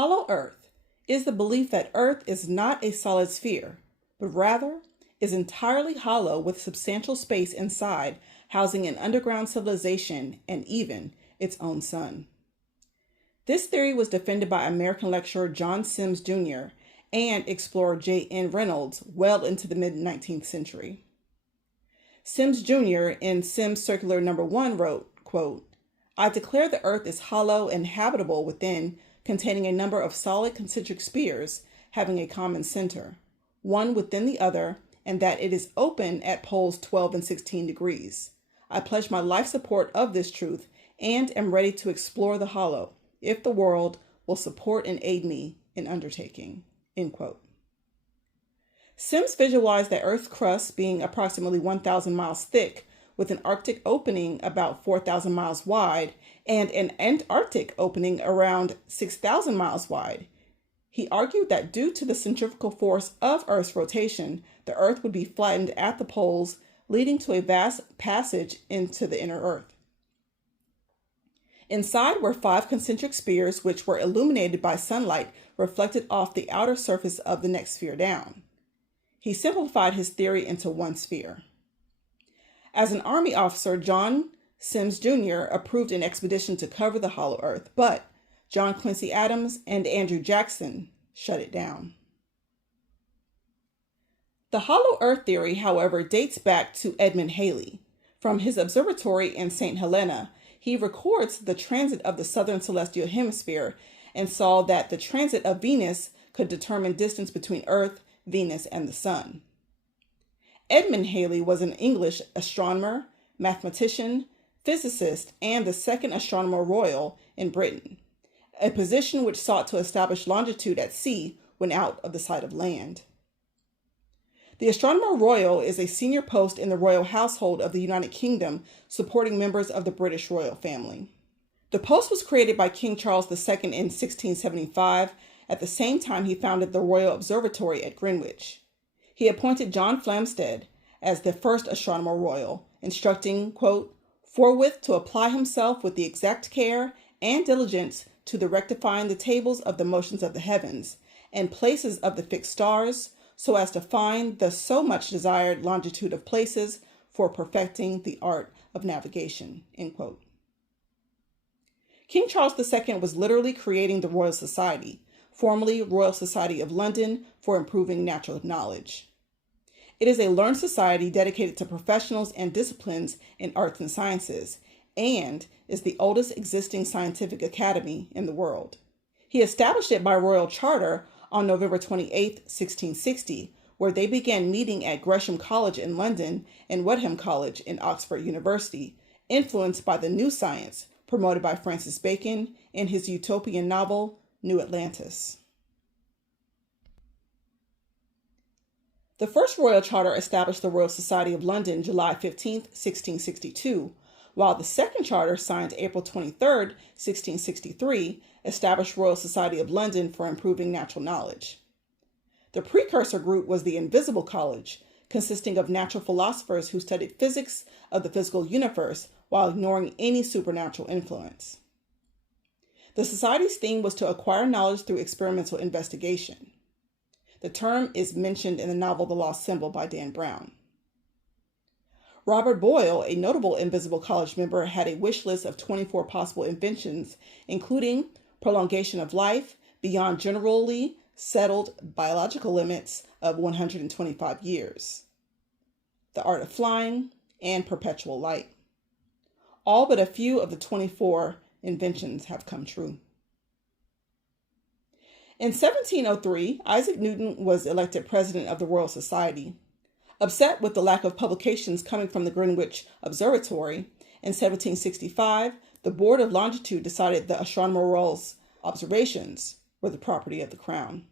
Hollow Earth is the belief that Earth is not a solid sphere, but rather is entirely hollow with substantial space inside, housing an underground civilization and even its own sun. This theory was defended by American lecturer John Sims Jr. and explorer J.N. Reynolds well into the mid-19th century. Sims Jr. in Sims Circular No. 1 wrote, quote, "I declare the Earth is hollow and habitable within, containing a number of solid concentric spheres having a common center, one within the other, and that it is open at poles 12 and 16 degrees. I pledge my life support of this truth and am ready to explore the hollow, if the world will support and aid me in undertaking." End quote. Sims visualized the Earth's crust being approximately 1,000 miles thick, with an Arctic opening about 4,000 miles wide and an Antarctic opening around 6,000 miles wide. He argued that due to the centrifugal force of Earth's rotation, the Earth would be flattened at the poles, leading to a vast passage into the inner Earth. Inside were 5 concentric spheres which were illuminated by sunlight reflected off the outer surface of the next sphere down. He simplified his theory into one sphere. As an Army officer, John Sims Jr. approved an expedition to cover the hollow Earth, but John Quincy Adams and Andrew Jackson shut it down. The hollow Earth theory, however, dates back to Edmund Halley. From his observatory in St. Helena, he records the transit of the southern celestial hemisphere and saw that the transit of Venus could determine distance between Earth, Venus, and the Sun. Edmund Halley was an English astronomer, mathematician, physicist, and the second Astronomer Royal in Britain, a position which sought to establish longitude at sea when out of the sight of land. The Astronomer Royal is a senior post in the royal household of the United Kingdom, supporting members of the British royal family. The post was created by King Charles II in 1675. At the same time, he founded the Royal Observatory at Greenwich. He appointed John Flamsteed as the first Astronomer Royal, instructing, quote, "forthwith to apply himself with the exact care and diligence to the rectifying the tables of the motions of the heavens, and places of the fixed stars, so as to find the so much desired longitude of places for perfecting the art of navigation." End quote. King Charles II was literally creating the Royal Society, formerly Royal Society of London for Improving Natural Knowledge. It is a learned society dedicated to professionals and disciplines in arts and sciences, and is the oldest existing scientific academy in the world. He established it by royal charter on November 28, 1660, where they began meeting at Gresham College in London and Wadham College in Oxford University, influenced by the new science promoted by Francis Bacon in his utopian novel, New Atlantis. The first royal charter established the Royal Society of London July 15, 1662, while the second charter, signed April 23, 1663, established Royal Society of London for Improving Natural Knowledge. The precursor group was the Invisible College, consisting of natural philosophers who studied physics of the physical universe while ignoring any supernatural influence. The society's theme was to acquire knowledge through experimental investigation. The term is mentioned in the novel The Lost Symbol by Dan Brown. Robert Boyle, a notable Invisible College member, had a wish list of 24 possible inventions, including prolongation of life beyond generally settled biological limits of 125 years, the art of flying, and perpetual light. All but a few of the 24 inventions have come true. In 1703, Isaac Newton was elected president of the Royal Society. Upset with the lack of publications coming from the Greenwich Observatory, in 1765, the Board of Longitude decided the Astronomer Royal's observations were the property of the Crown.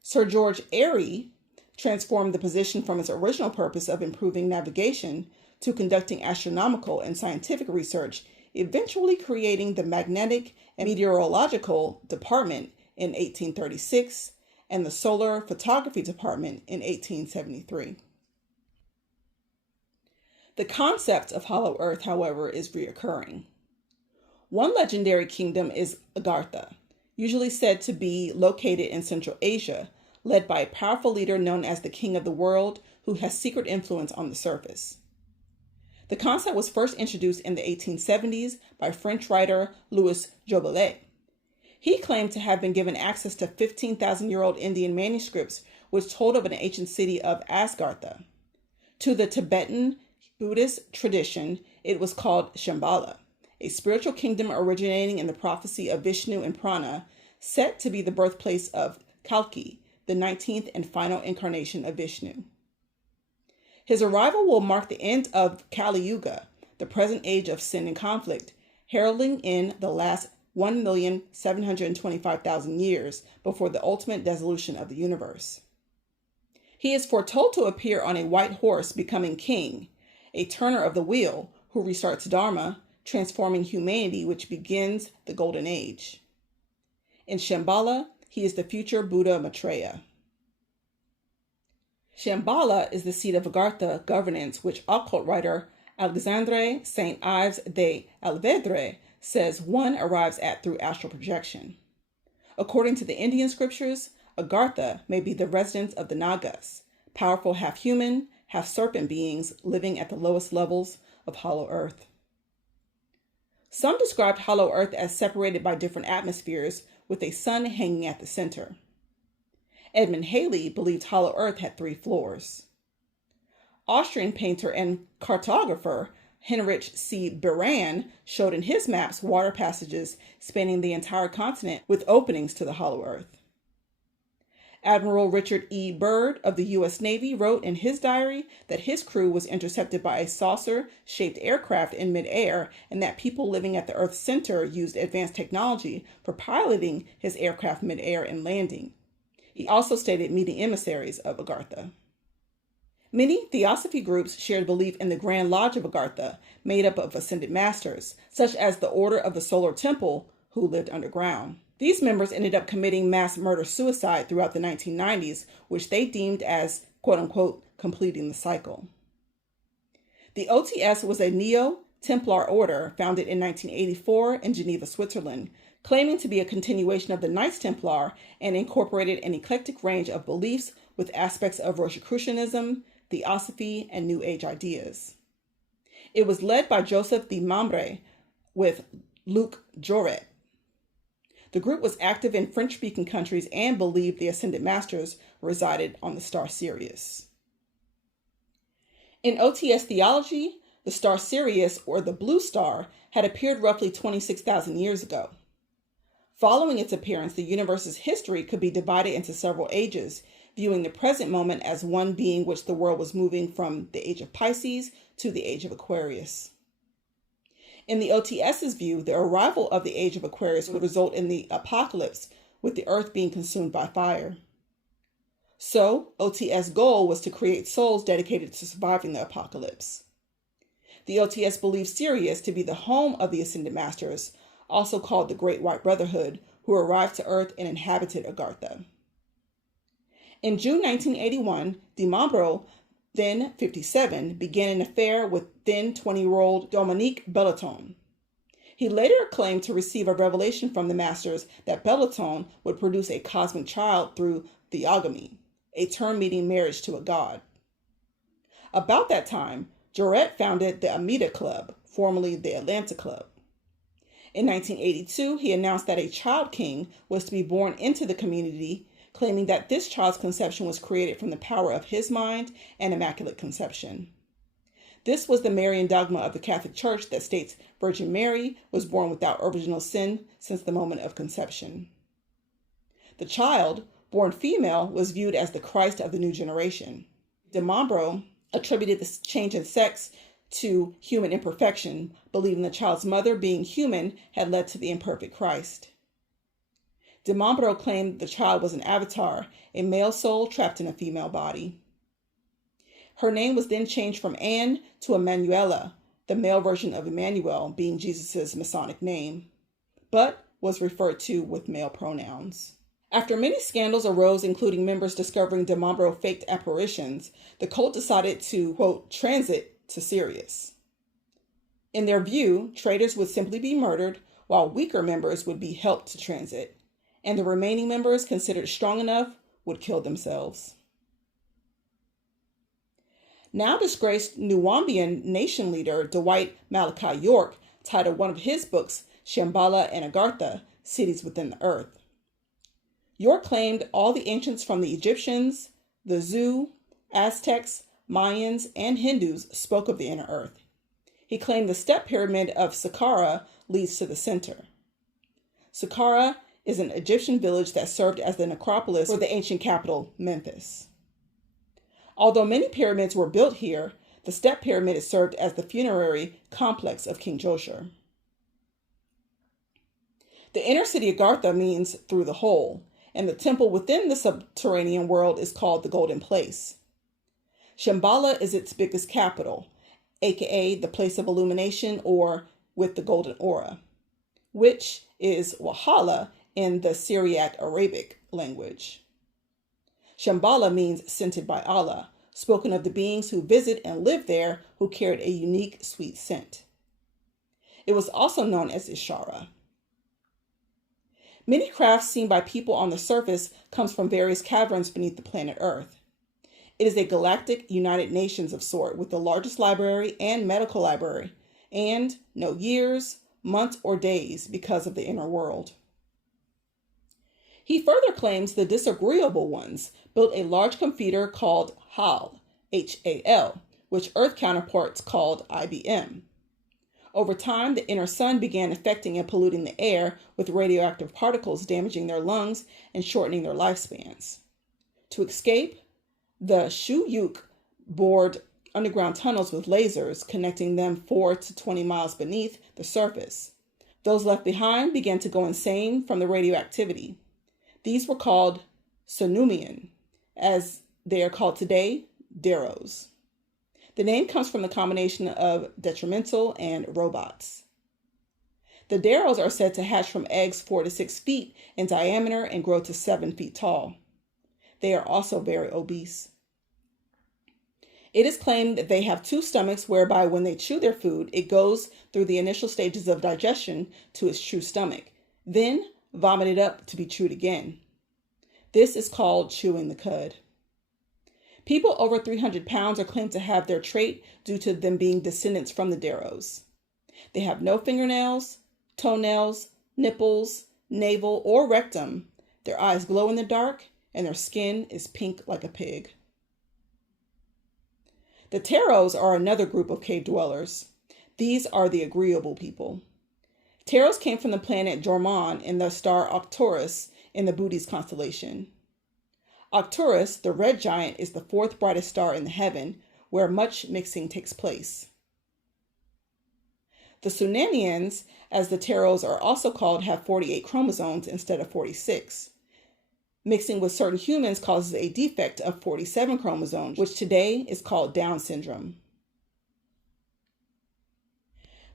Sir George Airy transformed the position from its original purpose of improving navigation to conducting astronomical and scientific research, eventually creating the Magnetic and Meteorological Department in 1836 and the Solar Photography Department in 1873. The concept of hollow earth, however, is reoccurring. One legendary kingdom is Agartha, usually said to be located in Central Asia, led by a powerful leader known as the King of the World, who has secret influence on the surface. The concept was first introduced in the 1870s by French writer Louis Jobellet. He claimed to have been given access to 15,000-year-old Indian manuscripts which told of an ancient city of Agartha. To the Tibetan Buddhist tradition, it was called Shamballa, a spiritual kingdom originating in the prophecy of Vishnu and Prana, said to be the birthplace of Kalki, the 19th and final incarnation of Vishnu. His arrival will mark the end of Kali Yuga, the present age of sin and conflict, heralding in the last 1,725,000 years before the ultimate dissolution of the universe. He is foretold to appear on a white horse, becoming king, a turner of the wheel who restarts Dharma, transforming humanity, which begins the Golden Age. In Shamballa, he is the future Buddha Maitreya. Shamballa is the seat of Agartha governance, which occult writer Alexandre Saint Ives de Alvedre says one arrives at through astral projection. According to the Indian scriptures, Agartha may be the residence of the Nagas, powerful half-human, half-serpent beings living at the lowest levels of Hollow Earth. Some described Hollow Earth as separated by different atmospheres, with a sun hanging at the center. Edmund Halley believed Hollow Earth had 3 floors. Austrian painter and cartographer Heinrich C. Beran showed in his maps water passages spanning the entire continent with openings to the Hollow Earth. Admiral Richard E. Byrd of the U.S. Navy wrote in his diary that his crew was intercepted by a saucer-shaped aircraft in midair and that people living at the Earth's center used advanced technology for piloting his aircraft midair and landing. He also stated meeting emissaries of Agartha. Many theosophy groups shared belief in the Grand Lodge of Agartha, made up of ascended masters, such as the Order of the Solar Temple, who lived underground. These members ended up committing mass murder-suicide throughout the 1990s, which they deemed as, quote-unquote, completing the cycle. The OTS was a Neo-Templar order founded in 1984 in Geneva, Switzerland, claiming to be a continuation of the Knights Templar and incorporated an eclectic range of beliefs with aspects of Rosicrucianism, Theosophy, and New Age ideas. It was led by Joseph de Mambre with Luc Joret. The group was active in French-speaking countries and believed the Ascended Masters resided on the star Sirius. In OTS theology, the star Sirius, or the Blue Star, had appeared roughly 26,000 years ago. Following its appearance, the universe's history could be divided into several ages, viewing the present moment as one being which the world was moving from the age of Pisces to the age of Aquarius. In the OTS's view, the arrival of the age of Aquarius would result in the apocalypse, with the earth being consumed by fire. So, OTS' goal was to create souls dedicated to surviving the apocalypse. The OTS believed Sirius to be the home of the Ascended Masters, also called the Great White Brotherhood, who arrived to Earth and inhabited Agartha. In June 1981, DiMambro, then 57, began an affair with then 20-year-old Dominique Belleton. He later claimed to receive a revelation from the Masters that Belleton would produce a cosmic child through theogamy, a term meaning marriage to a god. About that time, Joret founded the Amida Club, formerly the Atlanta Club. In 1982, he announced that a child king was to be born into the community, claiming that this child's conception was created from the power of his mind and immaculate conception. This was the Marian dogma of the Catholic Church that states Virgin Mary was born without original sin since the moment of conception. The child, born female, was viewed as the Christ of the new generation. DiMambro attributed the change in sex to human imperfection, believing the child's mother, being human, had led to the imperfect Christ. DiMambro claimed the child was an avatar, a male soul trapped in a female body. Her name was then changed from Anne to Emanuela, the male version of Emmanuel being Jesus' Masonic name, but was referred to with male pronouns. After many scandals arose, including members discovering DiMambro faked apparitions, the cult decided to, quote, transit to Sirius. In their view, traitors would simply be murdered, while weaker members would be helped to transit. and the remaining members, considered strong enough, would kill themselves. Now disgraced Nuwambian nation leader Dwight Malachi York titled one of his books, Shamballa and Agartha, Cities Within the Earth. York claimed all the ancients from the Egyptians, the Zhou, Aztecs, Mayans, and Hindus spoke of the inner earth. He claimed the step pyramid of Saqqara leads to the center. Saqqara is an Egyptian village that served as the necropolis for the ancient capital, Memphis. Although many pyramids were built here, the step pyramid served as the funerary complex of King Joshua. The inner city Agartha means through the hole, and the temple within the subterranean world is called the Golden Place. Shamballa is its biggest capital, aka the place of illumination, or with the golden aura, which is Wahala in the Syriac Arabic language. Shamballa means scented by Allah, spoken of the beings who visit and live there who carried a unique sweet scent. It was also known as Ishara. Many crafts seen by people on the surface comes from various caverns beneath the planet Earth. It is a galactic United Nations of sort with the largest library and medical library, and no years, months, or days because of the inner world. He further claims the disagreeable ones built a large computer called HAL, H-A-L, which Earth counterparts called IBM. Over time, the inner sun began affecting and polluting the air with radioactive particles damaging their lungs and shortening their lifespans. To escape, the Shuyuk bored underground tunnels with lasers connecting them 4 to 20 miles beneath the surface. Those left behind began to go insane from the radioactivity. These were called Sonumian, as they are called today, Deros. The name comes from the combination of detrimental and robots. The Deros are said to hatch from eggs 4 to 6 feet in diameter and grow to 7 feet tall. They are also very obese. It is claimed that they have 2 stomachs whereby when they chew their food, it goes through the initial stages of digestion to its true stomach, then vomited up to be chewed again. This is called chewing the cud. People over 300 pounds are claimed to have their trait due to them being descendants from the Deros. They have no fingernails, toenails, nipples, navel, or rectum. Their eyes glow in the dark, and their skin is pink like a pig. The Teros are another group of cave dwellers. These are the agreeable people. Teros came from the planet Jorman in the star Arcturus in the Bootes constellation. Arcturus, the red giant, is the 4th brightest star in the heaven, where much mixing takes place. The Sunanians, as the Teros are also called, have 48 chromosomes instead of 46. Mixing with certain humans causes a defect of 47 chromosomes, which today is called Down syndrome.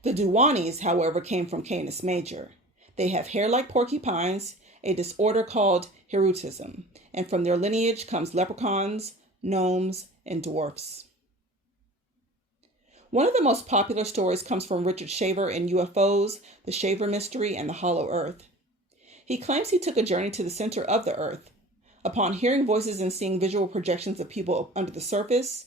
The Duwanis, however, came from Canis Major. They have hair like porcupines, a disorder called hirutism, and from their lineage comes leprechauns, gnomes, and dwarfs. One of the most popular stories comes from Richard Shaver in UFOs, The Shaver Mystery, and The Hollow Earth. He claims he took a journey to the center of the Earth. Upon hearing voices and seeing visual projections of people under the surface,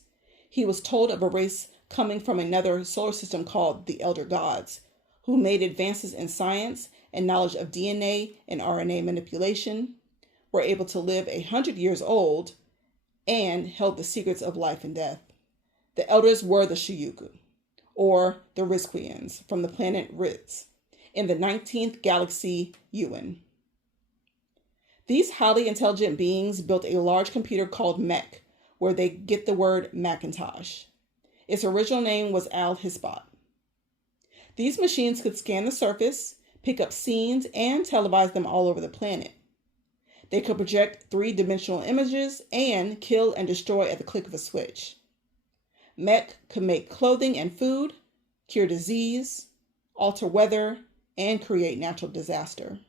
he was told of a race coming from another solar system called the Elder Gods, who made advances in science and knowledge of DNA and RNA manipulation, were able to live 100 years old, and held the secrets of life and death. The elders were the Shuyuku, or the Rizquians, from the planet Riz, in the 19th galaxy Yuan. These highly intelligent beings built a large computer called Mech, where they get the word Macintosh. Its original name was Al-Hisbat. These machines could scan the surface, pick up scenes, and televise them all over the planet. They could project 3-dimensional images and kill and destroy at the click of a switch. Mech could make clothing and food, cure disease, alter weather, and create natural disaster.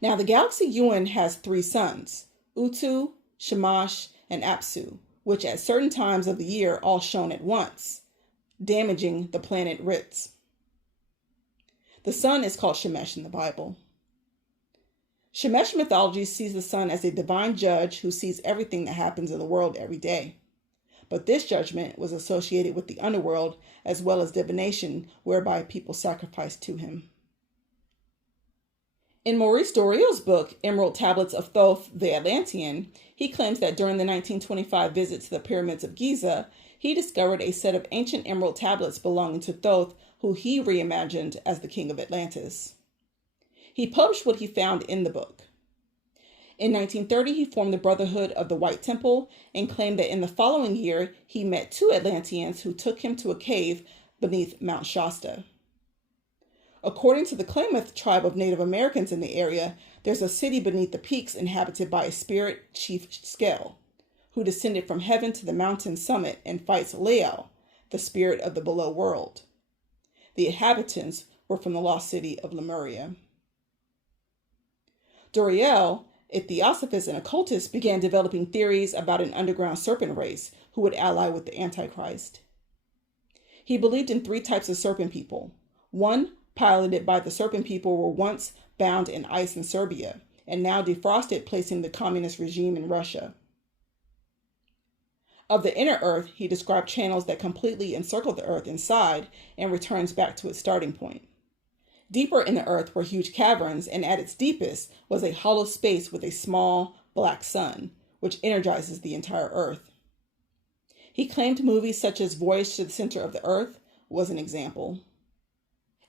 Now, the galaxy Yuan has 3 suns, Utu, Shamash, and Apsu, which at certain times of the year all shone at once, damaging the planet Riz. The sun is called Shemesh in the Bible. Shemesh mythology sees the sun as a divine judge who sees everything that happens in the world every day. But this judgment was associated with the underworld as well as divination, whereby people sacrificed to him. In Maurice Doreal's book, Emerald Tablets of Thoth the Atlantean, he claims that during the 1925 visit to the pyramids of Giza, he discovered a set of ancient emerald tablets belonging to Thoth, who he reimagined as the king of Atlantis. He published what he found in the book. In 1930, he formed the Brotherhood of the White Temple and claimed that in the following year, he met two Atlanteans who took him to a cave beneath Mount Shasta. According to the Klamath tribe of Native Americans in the area, there's a city beneath the peaks inhabited by a spirit chief Skell, who descended from heaven to the mountain summit and fights Leal, the spirit of the below world. The inhabitants were from the lost city of Lemuria. Doreal, a theosophist and occultist, began developing theories about an underground serpent race who would ally with the Antichrist. He believed in three types of serpent people. One, piloted by the serpent people, were once bound in ice in Serbia and now defrosted, placing the communist regime in Russia. Of the inner earth, he described channels that completely encircle the earth inside and returns back to its starting point. Deeper in the earth were huge caverns, and at its deepest was a hollow space with a small black sun, which energizes the entire earth. He claimed movies such as Voyage to the Center of the Earth was an example.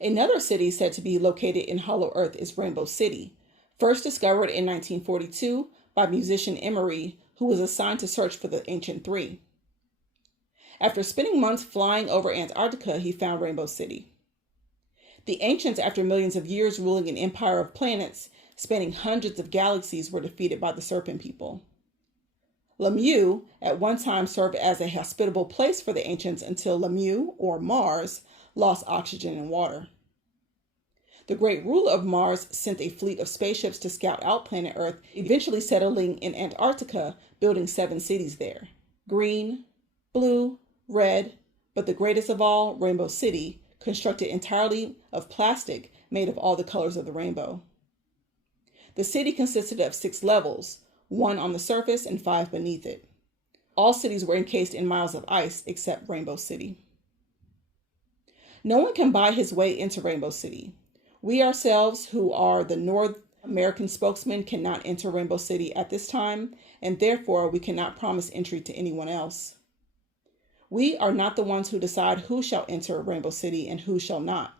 Another city said to be located in hollow earth is Rainbow City, first discovered in 1942 by musician Emery, who was assigned to search for the Ancient Three. After spending months flying over Antarctica, he found Rainbow City. The ancients, after millions of years ruling an empire of planets spanning hundreds of galaxies, were defeated by the serpent people. Lemieux at one time served as a hospitable place for the ancients until Lemieux, or Mars, lost oxygen and water. The great ruler of Mars sent a fleet of spaceships to scout out planet Earth, eventually settling in Antarctica, building 7 cities there: green, blue, red, but the greatest of all, Rainbow City, constructed entirely of plastic made of all the colors of the rainbow. The city consisted of 6 levels, 1 on the surface and 5 beneath it. All cities were encased in miles of ice except Rainbow City. No one can buy his way into Rainbow City. We ourselves, who are the North American spokesmen, cannot enter Rainbow City at this time, and therefore we cannot promise entry to anyone else. We are not the ones who decide who shall enter Rainbow City and who shall not.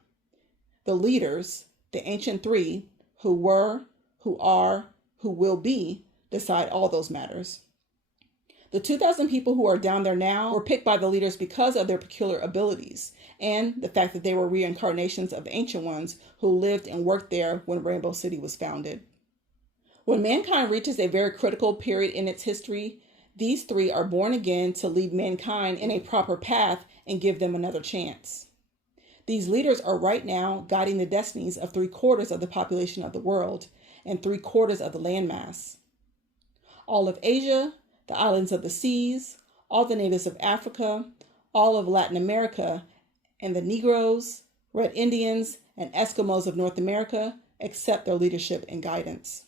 The leaders, the Ancient Three, who were, who are, who will be, decide all those matters. The 2,000 people who are down there now were picked by the leaders because of their peculiar abilities and the fact that they were reincarnations of ancient ones who lived and worked there when Rainbow City was founded. When mankind reaches a very critical period in its history, these 3 are born again to lead mankind in a proper path and give them another chance. These leaders are right now guiding the destinies of 3/4 of the population of the world and 3/4 of the landmass. All of Asia, the islands of the seas, all the natives of Africa, all of Latin America, and the Negroes, Red Indians, and Eskimos of North America accept their leadership and guidance.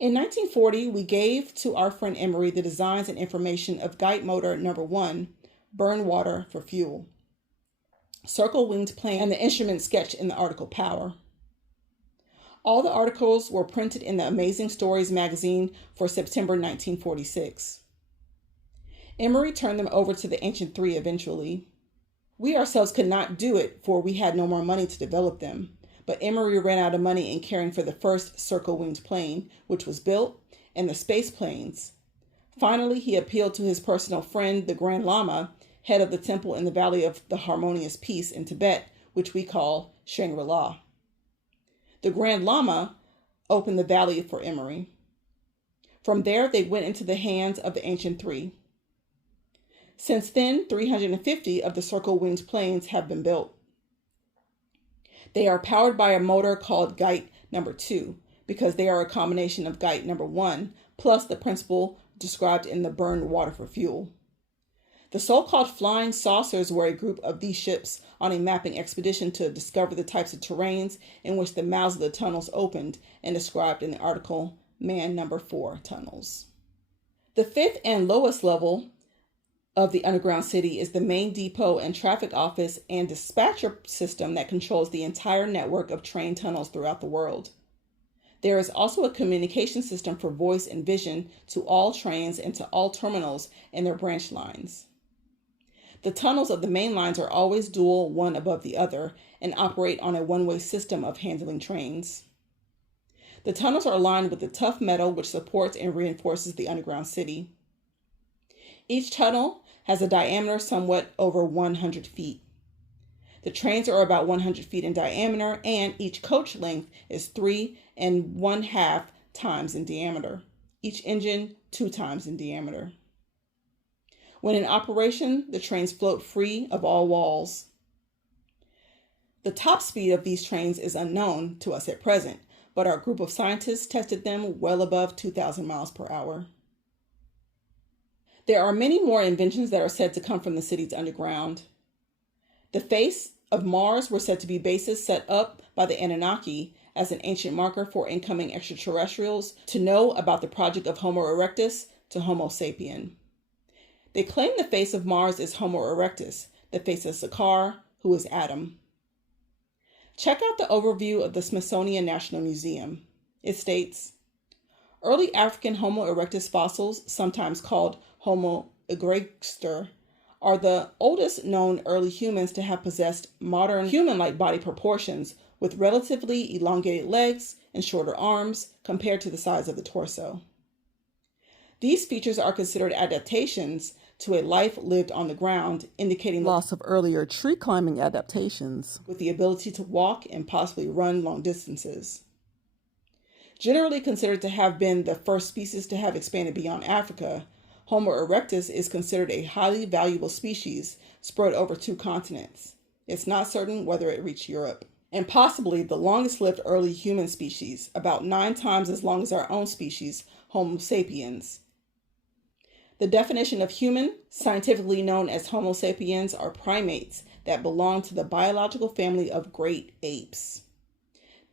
In 1940, we gave to our friend Emery the designs and information of Guide Motor Number 1, Burn Water for Fuel, Circle-Winged Plane, and the instrument sketched in the article Power. All the articles were printed in the Amazing Stories magazine for September 1946. Emery turned them over to the Ancient Three eventually. We ourselves could not do it, for we had no more money to develop them. But Emery ran out of money in caring for the first circle-winged plane, which was built, and the space planes. Finally, he appealed to his personal friend, the Grand Lama, head of the temple in the Valley of the Harmonious Peace in Tibet, which we call Shangri-La. The Grand Lama opened the valley for Emery. From there, they went into the hands of the Ancient Three. Since then, 350 of the circle-winged planes have been built. They are powered by a motor called Guide Number 2, because they are a combination of Guide Number 1 plus the principle described in the Burn Water for Fuel. The so-called flying saucers were a group of these ships on a mapping expedition to discover the types of terrains in which the mouths of the tunnels opened, and described in the article Man Number 4 Tunnels. The fifth and lowest level of the underground city is the main depot and traffic office and dispatcher system that controls the entire network of train tunnels throughout the world. There is also a communication system for voice and vision to all trains and to all terminals and their branch lines. The tunnels of the main lines are always dual, one above the other, and operate on a one-way system of handling trains. The tunnels are lined with the tough metal which supports and reinforces the underground city. Each tunnel has a diameter somewhat over 100 feet. The trains are about 100 feet in diameter, and each coach length is 3½ times in diameter. Each engine 2 times in diameter. When in operation, the trains float free of all walls. The top speed of these trains is unknown to us at present, but our group of scientists tested them well above 2,000 miles per hour. There are many more inventions that are said to come from the city's underground. The face of Mars were said to be bases set up by the Anunnaki as an ancient marker for incoming extraterrestrials to know about the project of Homo erectus to Homo sapien. They claim the face of Mars is Homo erectus, the face of Sakar, who is Adam. Check out the overview of the Smithsonian National Museum. It states, early African Homo erectus fossils, sometimes called Homo erectus, are the oldest known early humans to have possessed modern human-like body proportions with relatively elongated legs and shorter arms compared to the size of the torso. These features are considered adaptations to a life lived on the ground, indicating loss of earlier tree climbing adaptations with the ability to walk and possibly run long distances. Generally considered to have been the first species to have expanded beyond Africa, Homo erectus is considered a highly valuable species spread over 2 continents. It's not certain whether it reached Europe. And possibly the longest lived early human species, about 9 times as long as our own species, Homo sapiens. The definition of human, scientifically known as Homo sapiens, are primates that belong to the biological family of great apes.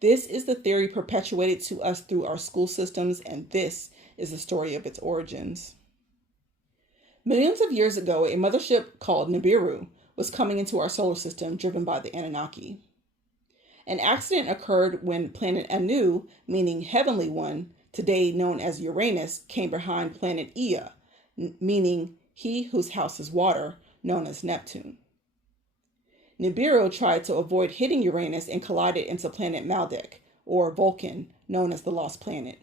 This is the theory perpetuated to us through our school systems, and this is the story of its origins. Millions of years ago, a mothership called Nibiru was coming into our solar system driven by the Anunnaki. An accident occurred when planet Anu, meaning heavenly one, today known as Uranus, came behind planet Ea, meaning he whose house is water, known as Neptune. Nibiru tried to avoid hitting Uranus and collided into planet Maldek, or Vulcan, known as the Lost Planet.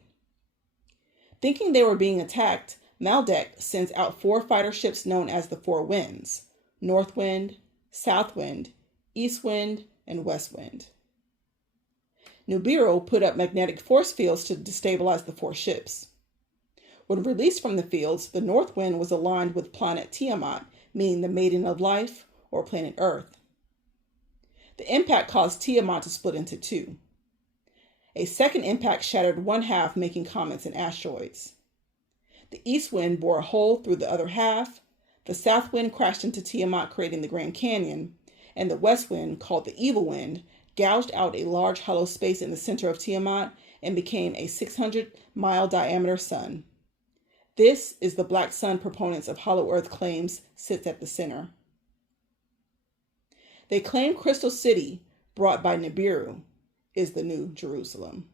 Thinking they were being attacked, Maldek sends out 4 fighter ships known as the 4 Winds: North Wind, South Wind, East Wind, and West Wind. Nibiru put up magnetic force fields to destabilize the 4 ships. When released from the fields, the North Wind was aligned with planet Tiamat, meaning the maiden of life, or planet Earth. The impact caused Tiamat to split into 2. A second impact shattered one half, making comets and asteroids. The East Wind bore a hole through the other half. The South Wind crashed into Tiamat, creating the Grand Canyon, and the West Wind, called the Evil Wind, gouged out a large hollow space in the center of Tiamat and became a 600-mile diameter sun. This is the black sun proponents of Hollow Earth claims sits at the center. They claim Crystal City, brought by Nibiru, is the New Jerusalem.